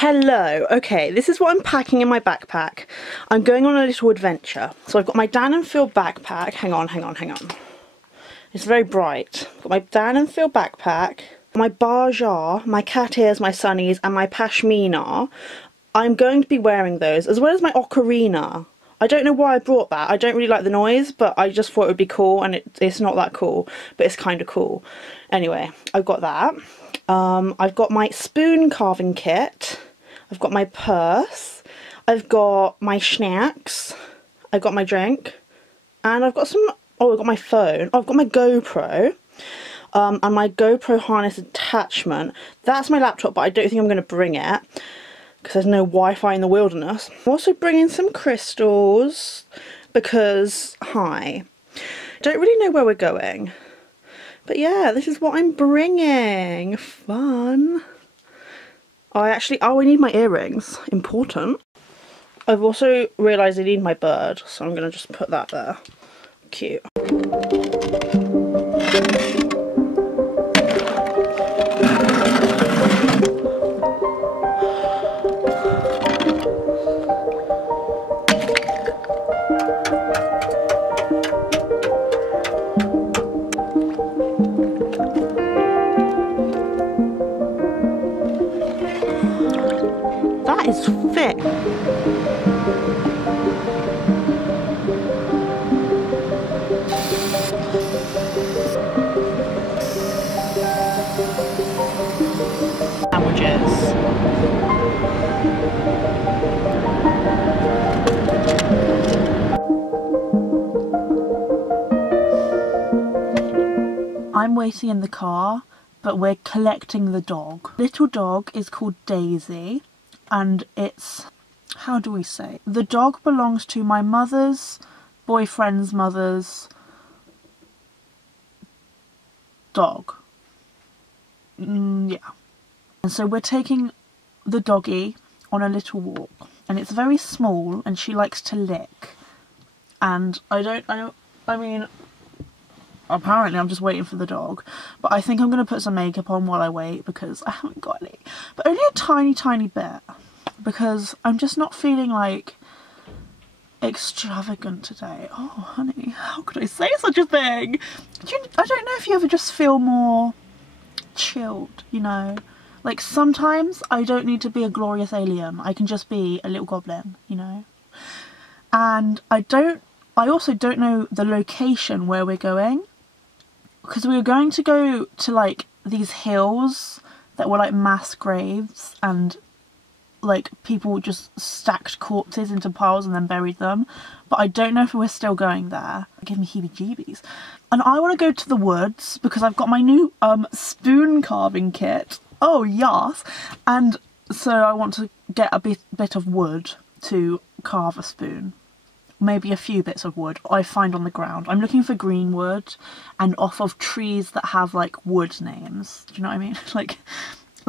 Hello, okay, this is what I'm packing in my backpack. I'm going on a little adventure. So I've got my Dan and Phil backpack. Hang on. It's very bright. Got my Dan and Phil backpack, my barjar, my cat ears, my sunnies, and my pashmina. I'm going to be wearing those, as well as my ocarina. I don't know why I brought that. I don't really like the noise, but I just thought it would be cool, and it's not that cool, but it's kind of cool. Anyway, I've got that. I've got my spoon carving kit. I've got my purse, I've got my snacks, I've got my drink, and I've got some, oh, I've got my phone, I've got my GoPro, and my GoPro harness attachment. That's my laptop, but I don't think I'm going to bring it, because there's no Wi-Fi in the wilderness. I'm also bringing some crystals, because, hi, don't really know where we're going, but yeah, this is what I'm bringing. Fun. I need my earrings. Important. I've also realised I need my bird, so I'm going to just put that there. Cute. That is thick. Sandwiches. I'm waiting in the car, but we're collecting the dog. Little dog is called Daisy. And it's, how do we say? The dog belongs to my mother's boyfriend's mother's dog. Yeah. And so we're taking the doggy on a little walk. And it's very small and she likes to lick. And I mean, apparently I'm just waiting for the dog. But I think I'm going to put some makeup on while I wait because I haven't got any. But only a tiny bit. Because I'm just not feeling like extravagant today. Oh honey, how could I say such a thing? I don't know if you ever just feel more chilled, you know? Like sometimes I don't need to be a glorious alien. I can just be a little goblin, you know? And I also don't know the location where we're going. Because we were going to go to like these hills that were like mass graves and like people just stacked corpses into piles and then buried them, but I don't know if we're still going there. Give me heebie-jeebies. And I want to go to the woods because I've got my new spoon carving kit. Oh yes. And so I want to get a bit of wood to carve a spoon. Maybe a few bits of wood I find on the ground. I'm looking for green wood and off of trees that have like wood names. Do you know what I mean? like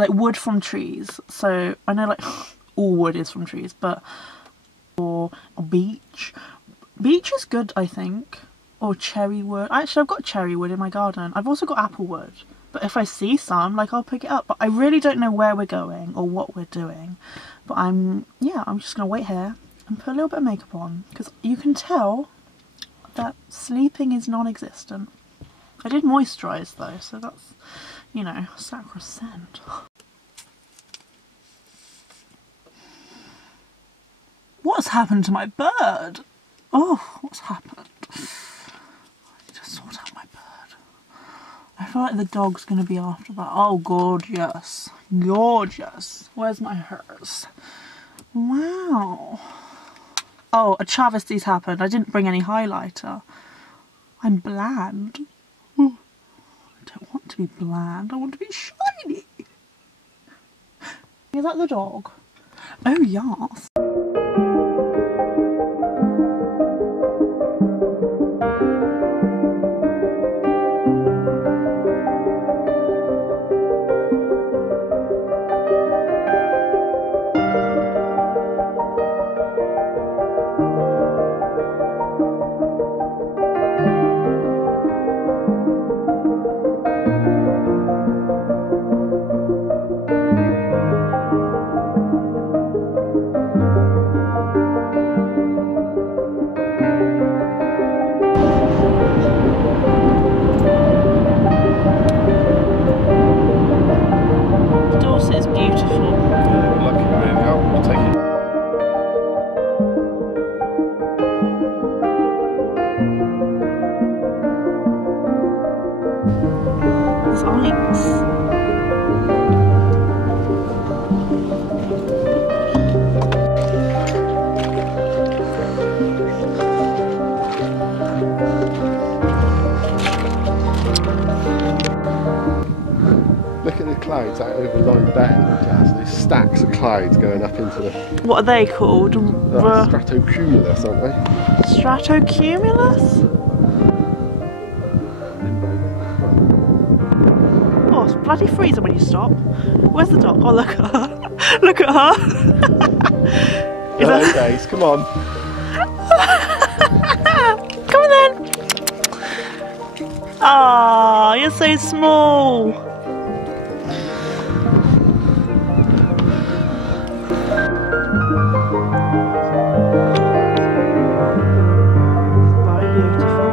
wood from trees. So I know like all wood is from trees, but or beech. Beech is good, I think. Or cherry wood. Actually, I've got cherry wood in my garden. I've also got apple wood. But if I see some, like I'll pick it up. But I really don't know where we're going or what we're doing. But I'm just gonna wait here and put a little bit of makeup on because you can tell that sleeping is non-existent. I did moisturise though, so that's, you know, sacrosanct. What's happened to my bird? Oh, what's happened? I need to sort out my bird. I feel like the dog's going to be after that. Oh, gorgeous. Gorgeous. Where's my hearse? Wow. Oh, a travesty's happened. I didn't bring any highlighter. I'm bland. I don't want to be bland. I want to be shiny. Is that the dog? Oh, yes. clouds out over Lyme Bay, Jazz. There's stacks of clouds going up into the... What are they called? Stratocumulus, aren't they? Stratocumulus? Oh, it's bloody freezing when you stop. Where's the dog? Oh, look at her. Look at her. Hello, Days, come on. Come on then. Ah, you're so small. Very beautiful.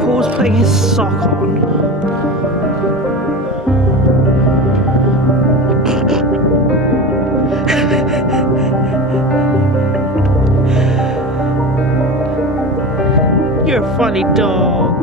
Paul's putting his sock on. You're a funny dog.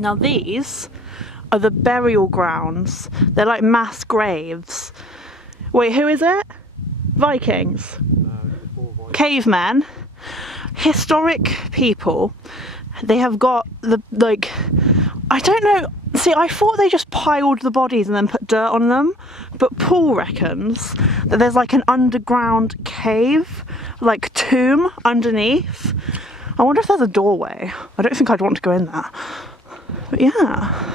Now these are the burial grounds. They're like mass graves. Wait, who is it? Vikings? Cavemen? Historic people. They have got the, like, I don't know. See, I thought they just piled the bodies and then put dirt on them. But Paul reckons that there's like an underground cave, like tomb underneath. I wonder if there's a doorway. I don't think I'd want to go in there. But yeah.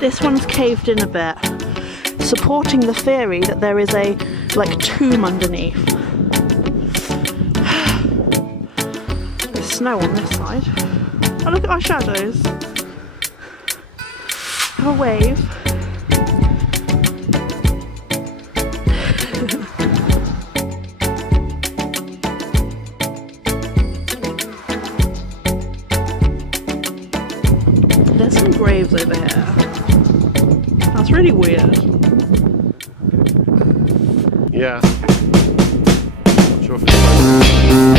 This one's caved in a bit, supporting the theory that there is a, like, tomb underneath. There's snow on this side. Oh, look at our shadows. Have a wave. There's some graves over here. That's really weird. Yeah. Not sure if it's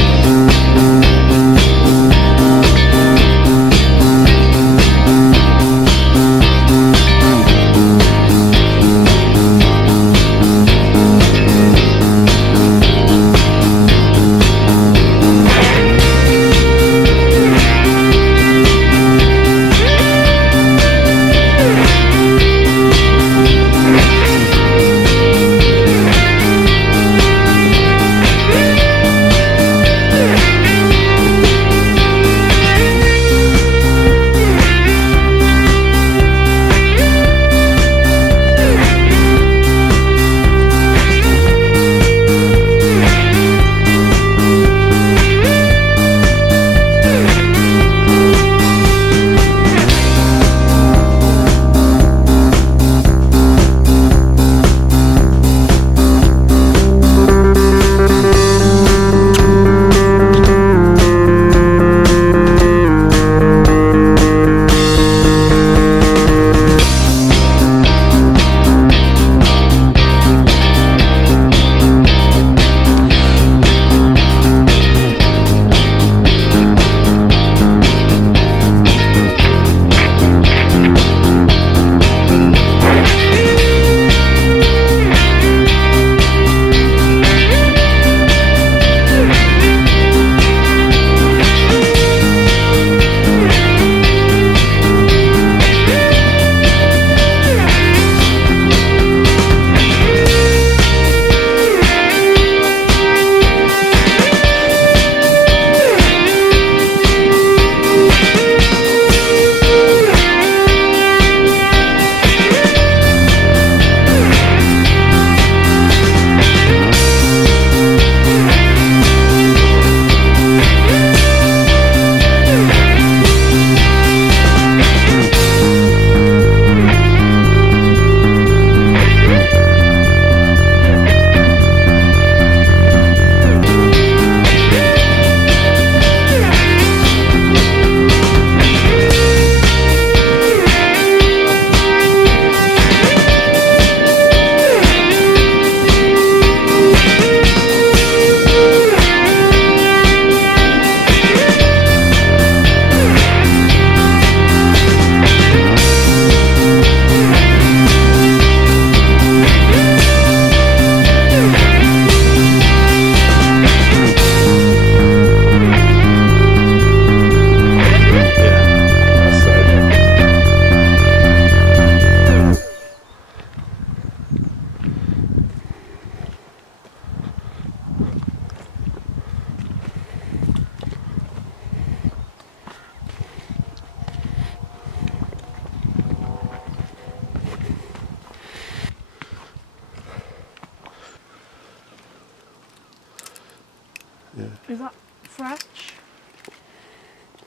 Yeah. Is that fresh?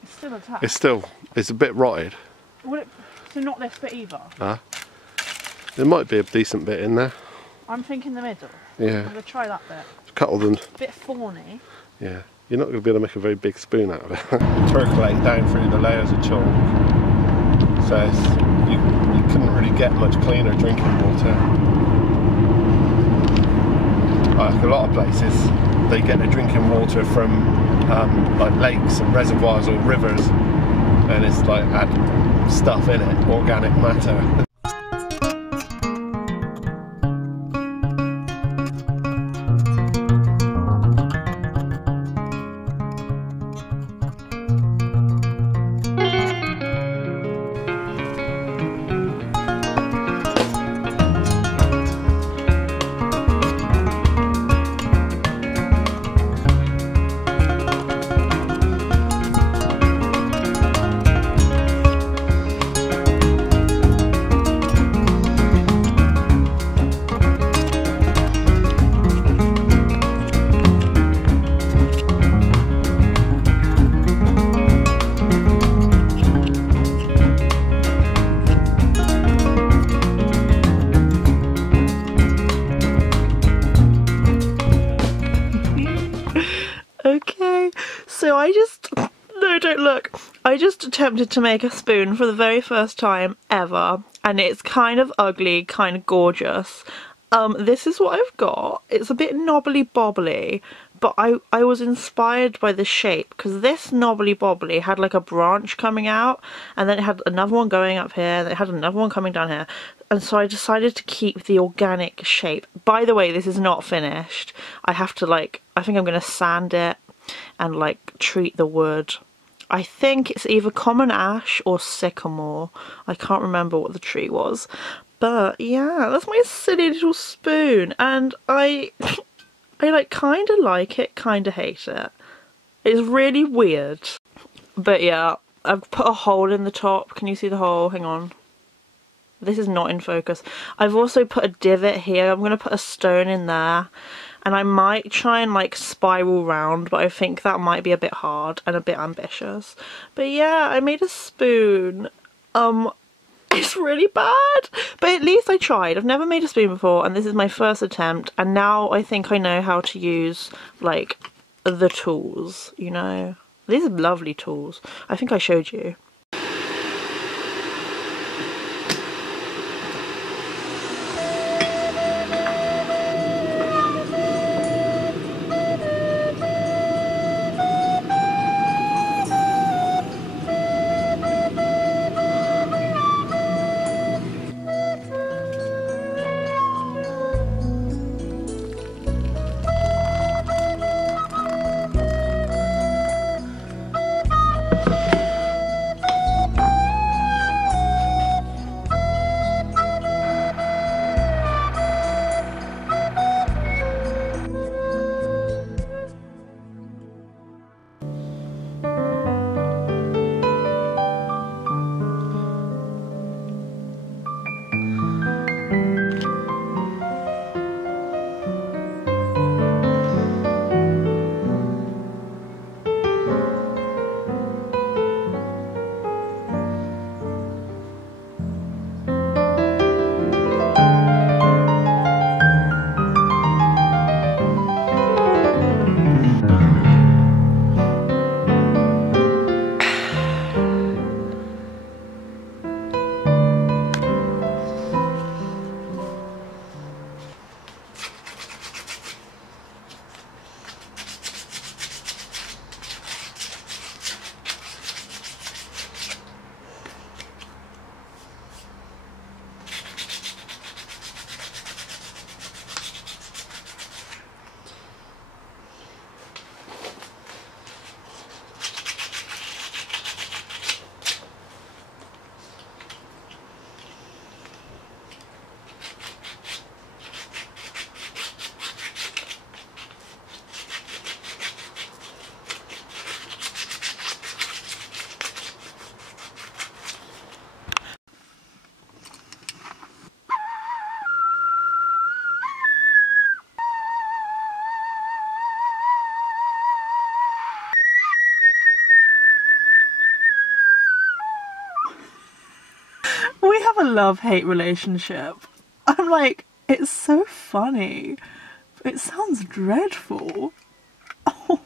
It's still attached. It's a bit rotted. So not this bit either? There might be a decent bit in there. I'm thinking the middle. Yeah. I'm going to try that bit. A couple of them. A bit thorny. Yeah. You're not going to be able to make a very big spoon out of it. Percolate down through the layers of chalk. So you couldn't really get much cleaner drinking water. Like a lot of places, they get their drinking water from like lakes and reservoirs or rivers, and it's like had stuff in it, organic matter. So no, don't look. I just attempted to make a spoon for the very first time ever, and it's kind of ugly, kind of gorgeous. This is what I've got. It's a bit knobbly bobbly, but I was inspired by the shape, because this knobbly bobbly had like a branch coming out, and then it had another one going up here, and it had another one coming down here, and so I decided to keep the organic shape. By the way, this is not finished. I have to I think I'm going to sand it and like treat the wood. I think it's either common ash or sycamore. I can't remember what the tree was. But yeah, that's my silly little spoon, and I like kind of like it, kind of hate it. It's really weird. But yeah, I've put a hole in the top. Can you see the hole? Hang on. This is not in focus. I've also put a divot here. I'm going to put a stone in there. And I might try and like spiral round, but I think that might be a bit hard and a bit ambitious. But yeah, I made a spoon. It's really bad, but at least I tried. I've never made a spoon before, and this is my first attempt, and now I think I know how to use like the tools, you know. These are lovely tools. I think I showed you. a love-hate relationship. I'm like, it's so funny. It sounds dreadful. Oh.